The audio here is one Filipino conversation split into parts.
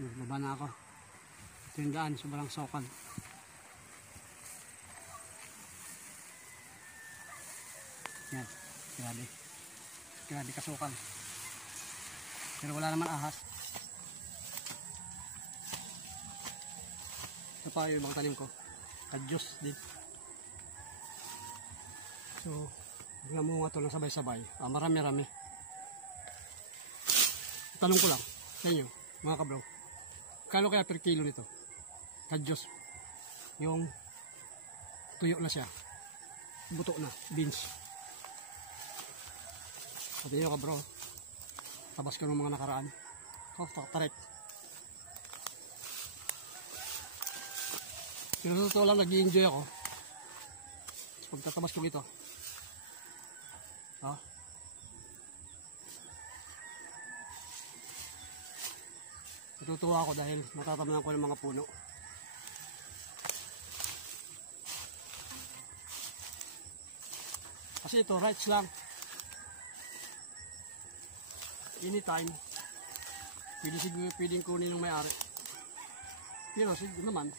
Baba na ako. Ito yung daan, sobrang sokal. Yan, grabe. Grabe kasukal. Pero wala naman ahas. Ito pa yung ibang tanim ko. Kadyos din. So, namunga ito na sabay-sabay. Marami-rami. Tanong ko lang sa inyo, mga kabro. Kano kaya per kilo nito? Kadyos. Yung tuyo na siya. Buto na. Beans. Pati nyo kabro. Tabas ko ng mga nakaraan. Tarik. Pero sa totoo lang, nag-i-enjoy ako. Pagtatabas ko ito. Natutuwa ako dahil natatamanan ko ng mga puno. Kasi ito, rights lang. Anytime, pwedeng kunin ng may-ari. Pero naman,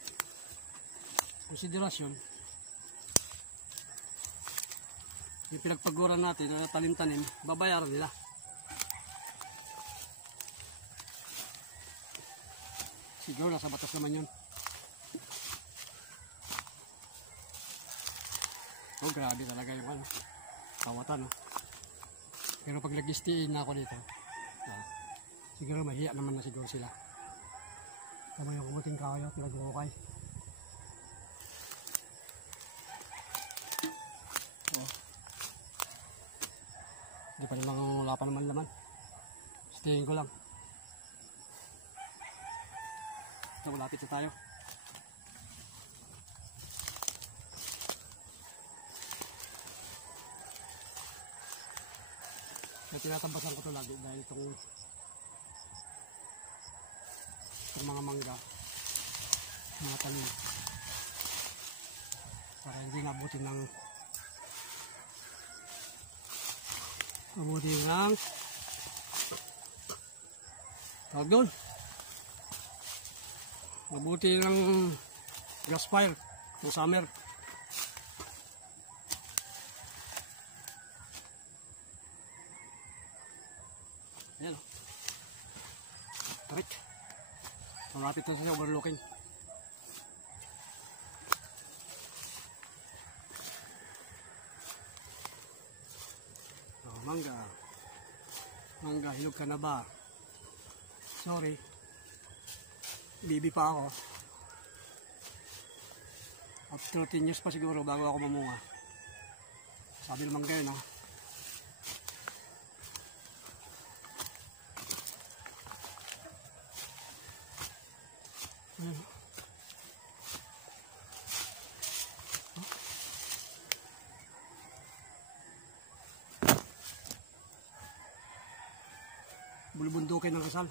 konsiderasyon, yung pinagpaguran natin na tanim-tanim, babayaran nila. Siguro nasa batas naman yun. Oh, grabe talaga yung ano, kawatan, no? Pero pag nag-stay na ako dito, siguro mahiya naman na siguro sila. Tama yung kumuting kayo, pinag-ukay. Hindi pa naman, wala pa naman laman. Stayin ko lang. So, malapit na tayo. Tinatambasan ko ito lagi dahil itong mga mangga, mga tanim, para hindi nabutin ng tawag doon, mabuti ng gas fire ng summer. Ayan o, tarik. Malapit na siya overlooking. Mangga. Mangga, hinog ka na ba? Sorry. Bibi pa ako. After 13 years pa siguro bago ako mamunga. Sabi ng mangga yun, no? Bulubundukin ng Rizal.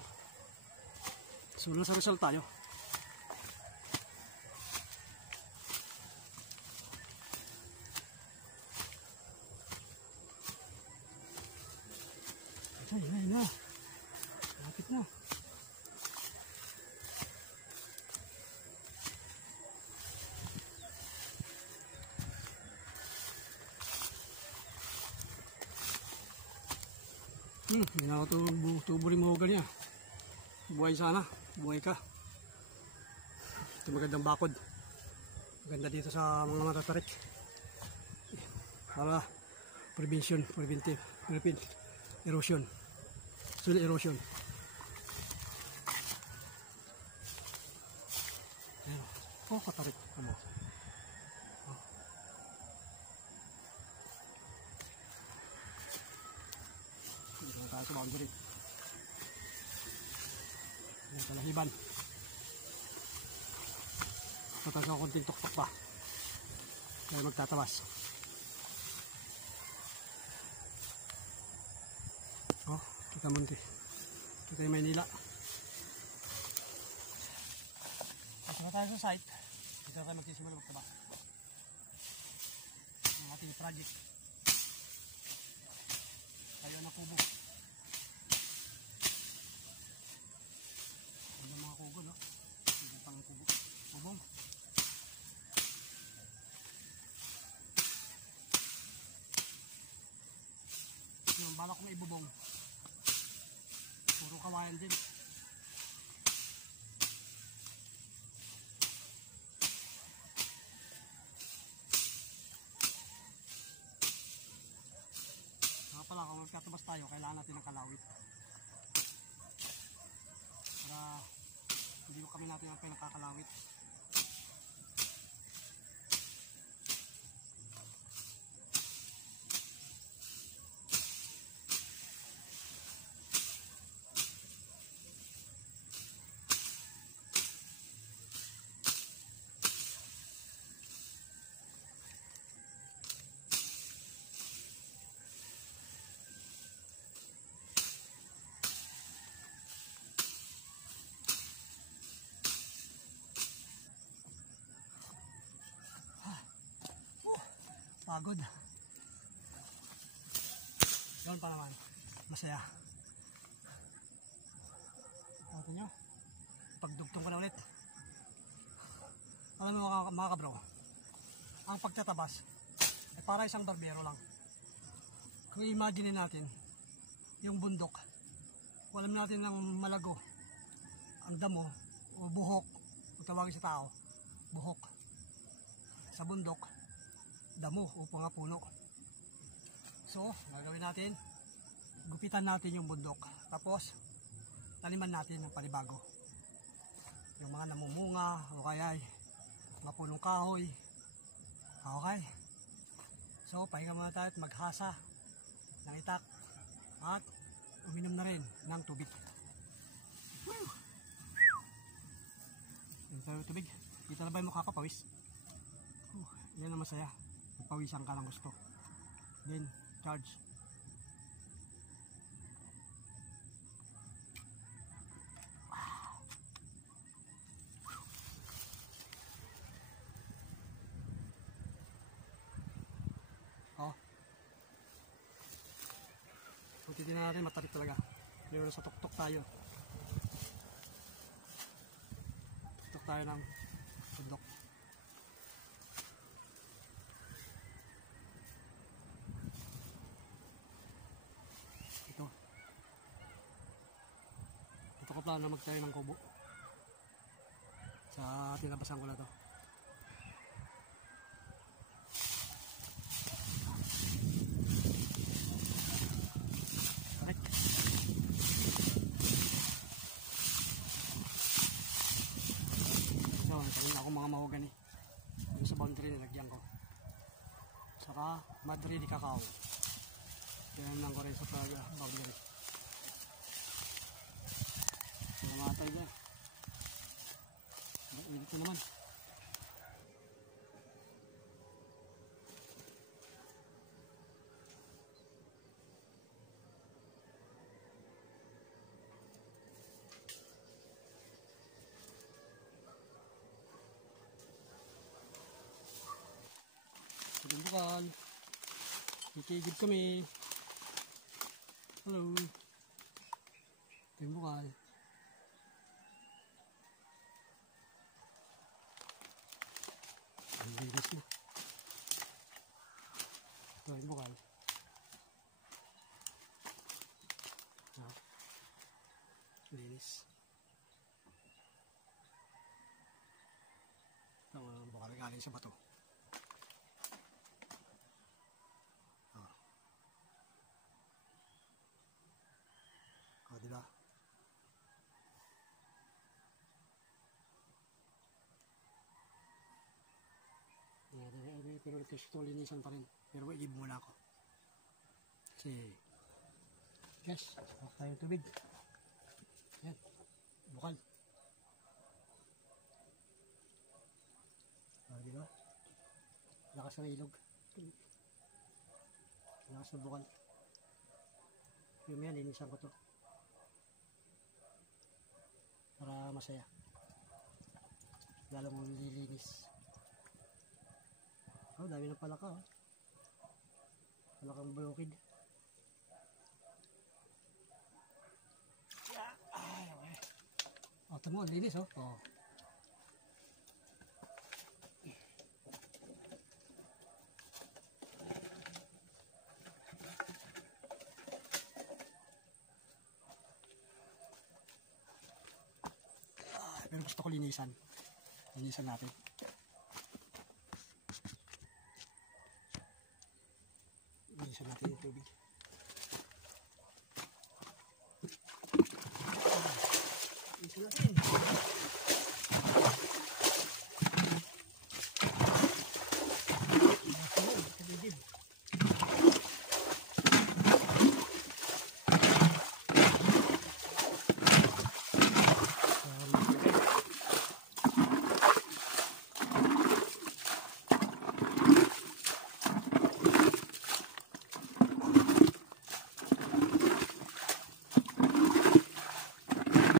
So, nasa Rizal tayo. Ay na. Lapit na. Hindi na ako tubo rin mo niya. Buhay sana. Buhay ka. Ito magandang bakod. Maganda dito sa mga matatarik. Para preventive erosion. Soil erosion. Ayan. Oh, katarik. Ano? Tayo sa boundary. Ayan, kalahiban. Patas ako konting tuktok pa. Kaya magtatabas. Oh, kita munti. Kita yung Maynila. Pasok na tayo sa site. Dito tayo magsisimula magtabas. Ang ating project. Tayo na kubo. Ang mga kubo. Bala kong ibubong. Puro kawayan din. Saka pala kung magkatabas tayo, kailangan natin ng kalawit. Para hindi ko kami natin ang pinakakalawit. Pagod. Yun pa naman. Masaya. Ito nyo. Pagdugtong ko na ulit. Alam mo mga kabro, ang pagtatabas ay para isang barbero lang. Kung imagine natin yung bundok, alam natin ng malago, ang damo o buhok, kung tawagin sa tao, buhok. Sa bundok, damo o puno. So, gagawin natin, gupitan natin yung bundok. Tapos, taniman natin ng panibago. Yung mga namumunga, o kaya mga punong kahoy. Okay. So, pahinga muna tayo at maghasa ng itak at uminom na rin ng tubig. Ito tayo tubig. Kita na ba yung mukha ka, pawis? Yan ang masaya. Pawisan ka lang gusto. Then, charge. Oh. Kung titignan natin, matarik talaga. Pero sa tuktok tayo. Tuktok tayo ng bundok. Ito ko plano magtayo ng kubo sa tinabasan ko na to. So, nagtawin ako mga mahogany yung sa boundary nilagyan ko. Saka Madrid cacao. Tinanong ko rin sa boundary. Namatay na. Init na naman. Bukan. Kikigib kami. Hello. Bukan. Linis na. Ito yung bukal. Linis. Ito ang bukal galing sa bato. Diba? Pero ito linisan pa rin. Pero i-give muna ako. Kasi guys, huwag tayong tubig. Yan. Bukal. Diba? Lakas ng ilog. Lakas ng bukal. Yung yan, linisan ko to. Para masaya. Lalong lilinis. Oh, dami ng palaka. Oh. Palakang bukid. Ay, okay. Oh, ito mo, linis oh. Oh. Pero gusto ko linisan. Linisan natin. Linisan natin yung tubig. Linisan natin.